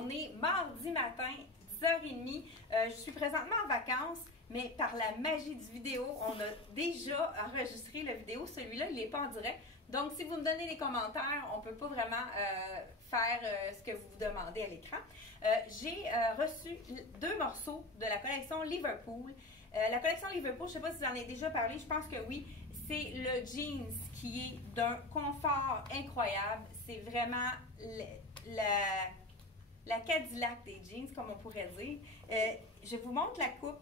On est mardi matin, 10h30. Je suis présentement en vacances, mais par la magie du vidéo, on a déjà enregistré la vidéo. Celui-là, il n'est pas en direct. Donc, si vous me donnez les commentaires, on ne peut pas vraiment faire ce que vous vous demandez à l'écran. J'ai reçu 2 morceaux de la collection Liverpool. La collection Liverpool, je ne sais pas si vous en avez déjà parlé, je pense que oui. C'est le jeans qui est d'un confort incroyable. C'est vraiment la Cadillac des jeans, comme on pourrait dire. Je vous montre la coupe.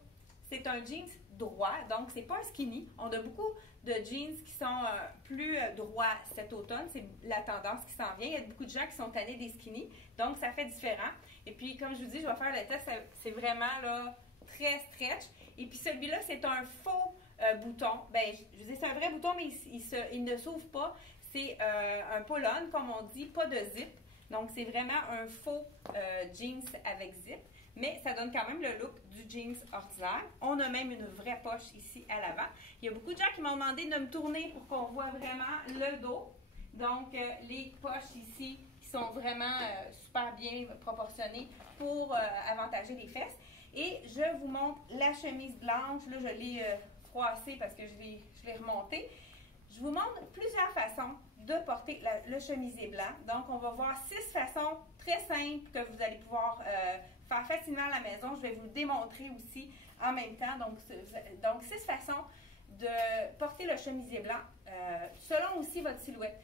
C'est un jeans droit, donc c'est pas un skinny. On a beaucoup de jeans qui sont plus droits cet automne. C'est la tendance qui s'en vient. Il y a beaucoup de gens qui sont tannés des skinny, donc ça fait différent. Et puis, comme je vous dis, je vais faire le test. C'est vraiment là, très stretch. Et puis celui-là, c'est un faux bouton. Ben, je vous dis, c'est un vrai bouton, mais il ne s'ouvre pas. C'est un pull-on, comme on dit, pas de zip. Donc, c'est vraiment un faux jeans avec zip. Mais ça donne quand même le look du jeans ordinaire. On a même une vraie poche ici à l'avant. Il y a beaucoup de gens qui m'ont demandé de me tourner pour qu'on voit vraiment le dos. Donc, les poches ici qui sont vraiment super bien proportionnées pour avantager les fesses. Et je vous montre la chemise blanche. Là, je l'ai froissée parce que je l'ai remontée. Je vous montre plusieurs façons de porter le chemisier blanc. Donc, on va voir 6 façons très simples que vous allez pouvoir faire facilement à la maison. Je vais vous le démontrer aussi en même temps. Donc 6 façons de porter le chemisier blanc selon aussi votre silhouette.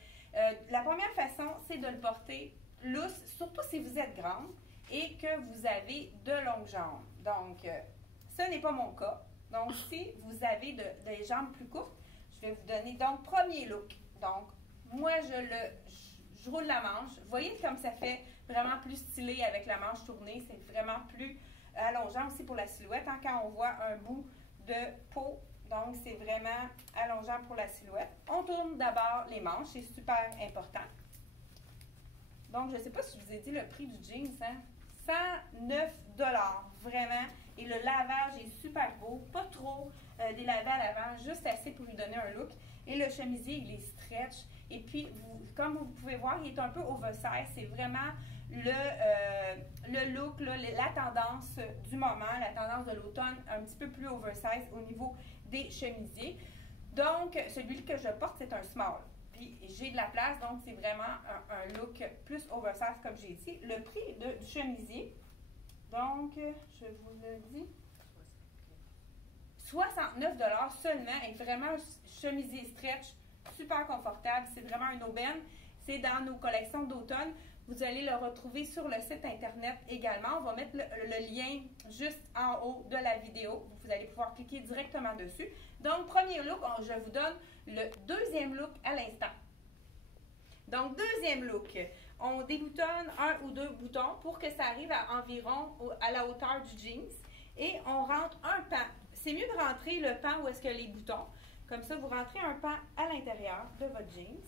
La première façon, c'est de le porter loose, surtout si vous êtes grande et que vous avez de longues jambes. Donc, ce n'est pas mon cas. Donc, si vous avez des jambes plus courtes, je vais vous donner, donc, premier look. Donc, moi, je roule la manche. Vous voyez comme ça fait vraiment plus stylé avec la manche tournée. C'est vraiment plus allongeant aussi pour la silhouette. Hein, quand on voit un bout de peau, donc c'est vraiment allongeant pour la silhouette. On tourne d'abord les manches. C'est super important. Donc, je ne sais pas si je vous ai dit le prix du jeans. Hein? 109 $, vraiment. Et le lavage est super beau. Pas trop délavé à l'avant, juste assez pour lui donner un look. Et le chemisier, il est stretch. Et puis, comme vous pouvez voir, il est un peu oversize. C'est vraiment le look, là, la tendance du moment, la tendance de l'automne, un petit peu plus oversize au niveau des chemisiers. Donc, celui que je porte, c'est un small. Puis, j'ai de la place, donc c'est vraiment un look plus oversize, comme j'ai dit. Le prix du chemisier, donc, je vous le dis, 69 $ seulement, et vraiment un chemisier stretch, super confortable. C'est vraiment une aubaine. C'est dans nos collections d'automne. Vous allez le retrouver sur le site internet également. On va mettre le lien juste en haut de la vidéo. Vous allez pouvoir cliquer directement dessus. Donc, premier look, je vous donne le deuxième look à l'instant. Donc, deuxième look, on déboutonne 1 ou 2 boutons pour que ça arrive à environ à la hauteur du jeans. Et on rentre un pan. C'est mieux de rentrer le pan où est-ce que les boutons. Comme ça, vous rentrez un pan à l'intérieur de votre jeans.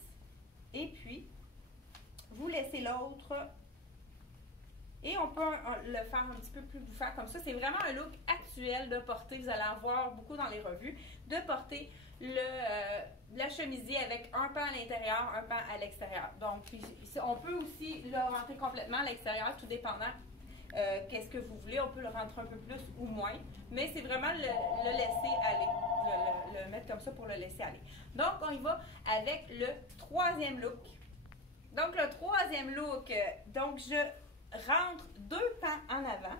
Et puis, vous laissez l'autre. Et on peut le faire un petit peu plus bouffant comme ça. C'est vraiment un look actuel de porter. Vous allez en voir beaucoup dans les revues. De porter le chemisier avec un pan à l'intérieur, un pan à l'extérieur. Donc, on peut aussi le rentrer complètement à l'extérieur, tout dépendant qu'est-ce que vous voulez. On peut le rentrer un peu plus ou moins. Mais c'est vraiment le laisser aller. Le mettre comme ça pour le laisser aller. Donc, on y va avec le troisième look. Donc, le troisième look, donc je rentre 2 pans en avant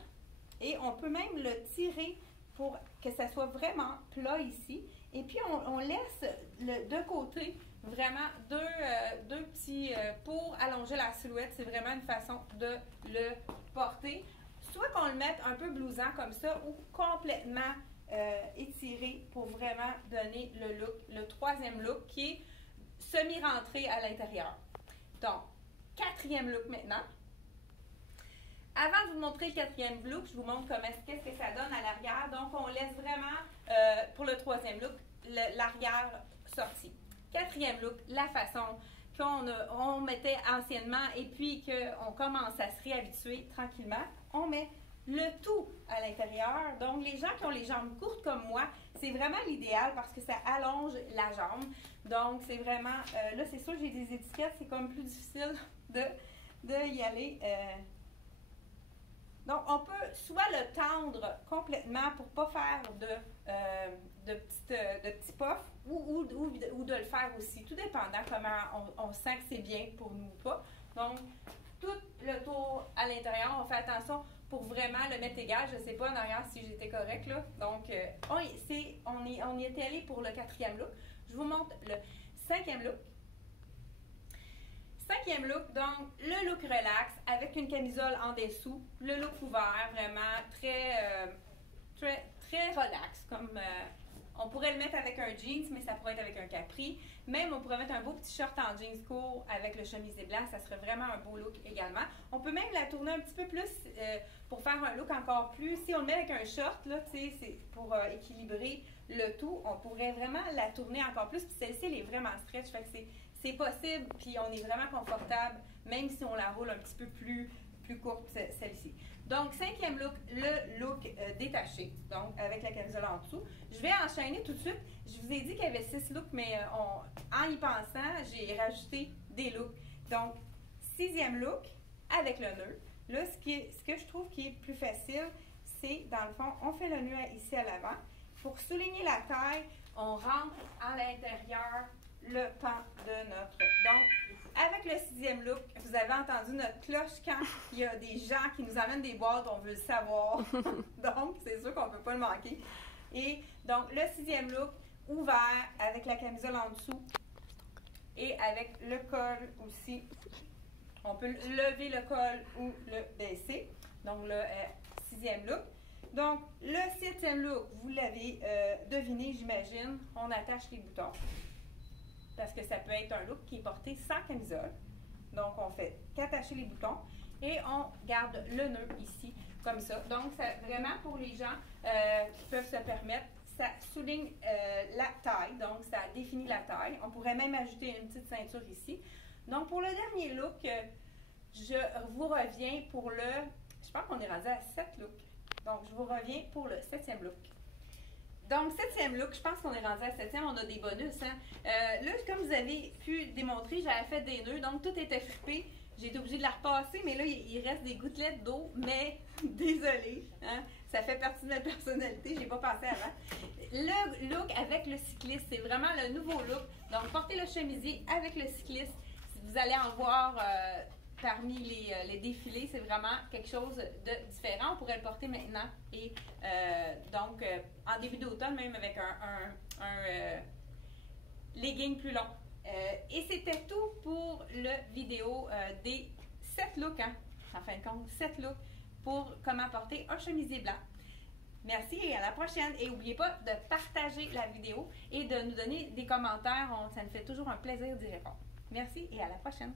et on peut même le tirer pour que ça soit vraiment plat ici. Et puis, on laisse de côté vraiment deux petits pour allonger la silhouette. C'est vraiment une façon de le porter. Soit qu'on le mette un peu blousant comme ça ou complètement étiré pour vraiment donner le look, le troisième look qui est semi-rentré à l'intérieur. Donc, quatrième look maintenant. Avant de vous montrer le quatrième look, je vous montre qu'est-ce que ça donne à l'arrière. Donc, on laisse vraiment, pour le troisième look, l'arrière sorti. Quatrième look, la façon qu'on mettait anciennement et puis qu'on commence à se réhabituer tranquillement, on met le tout à l'intérieur. Donc, les gens qui ont les jambes courtes comme moi, c'est vraiment l'idéal parce que ça allonge la jambe. Donc, c'est vraiment, là, c'est sûr que j'ai des étiquettes, c'est comme plus difficile de y aller Donc, on peut soit le tendre complètement pour ne pas faire de petits puffs ou de le faire aussi, tout dépendant comment on sent que c'est bien pour nous ou pas. Donc, tout le tour à l'intérieur, on fait attention pour vraiment le mettre égal. Je ne sais pas en arrière si j'étais correcte là. Donc, on y était allé pour le 4e look. Je vous montre le 5e look. 5e look, donc le look relax avec une camisole en dessous, le look ouvert, vraiment très relax. Comme on pourrait le mettre avec un jeans, mais ça pourrait être avec un capri. Même on pourrait mettre un beau petit short en jeans court avec le chemisier blanc, ça serait vraiment un beau look également. On peut même la tourner un petit peu plus pour faire un look encore plus. Si on le met avec un short, là, c'est pour équilibrer le tout, on pourrait vraiment la tourner encore plus. Puis celle-ci, elle est vraiment stretch, fait que c'est possible, puis on est vraiment confortable, même si on la roule un petit peu plus courte, celle-ci. Donc, 5e look, le look détaché, donc avec la camisole en dessous. Je vais enchaîner tout de suite. Je vous ai dit qu'il y avait 6 looks, mais en y pensant, j'ai rajouté des looks. Donc, 6e look avec le nœud. Là, ce que je trouve qui est plus facile, c'est, dans le fond, on fait le nœud ici à l'avant. Pour souligner la taille, on rentre à l'intérieur le pan de notre... Donc, avec le 6e look, vous avez entendu notre cloche quand il y a des gens qui nous amènent des boîtes, on veut le savoir. Donc, c'est sûr qu'on ne peut pas le manquer. Et donc, le 6e look, ouvert, avec la camisole en dessous et avec le col aussi. On peut lever le col ou le baisser. Donc, le 6e look. Donc, le 7e look, vous l'avez deviné, j'imagine, on attache les boutons. Parce que ça peut être un look qui est porté sans camisole. Donc, on fait qu'attacher les boutons et on garde le nœud ici, comme ça. Donc, vraiment, pour les gens qui peuvent se permettre, ça souligne la taille, donc ça définit la taille. On pourrait même ajouter une petite ceinture ici. Donc, pour le dernier look, je vous reviens pour le... Je pense qu'on est rendu à 7 looks. Donc, je vous reviens pour le 7e look. Donc, 7e look, je pense qu'on est rendu à 7e, on a des bonus. Hein? Là, comme vous avez pu démontrer, j'avais fait des nœuds, donc tout était frippé. J'ai été obligée de la repasser, mais là, il reste des gouttelettes d'eau, mais désolée, hein? Ça fait partie de ma personnalité, j'ai pas pensé avant. Le look avec le cycliste, c'est vraiment le nouveau look. Donc, portez le chemisier avec le cycliste. Vous allez en voir parmi les défilés, c'est vraiment quelque chose de différent. On pourrait le porter maintenant et donc en début d'automne, même avec un legging plus long. Et c'était tout pour le vidéo des 7 looks, hein? En fin de compte, 7 looks pour comment porter un chemisier blanc. Merci et à la prochaine. Et n'oubliez pas de partager la vidéo et de nous donner des commentaires. Ça nous fait toujours un plaisir d'y répondre. Merci et à la prochaine.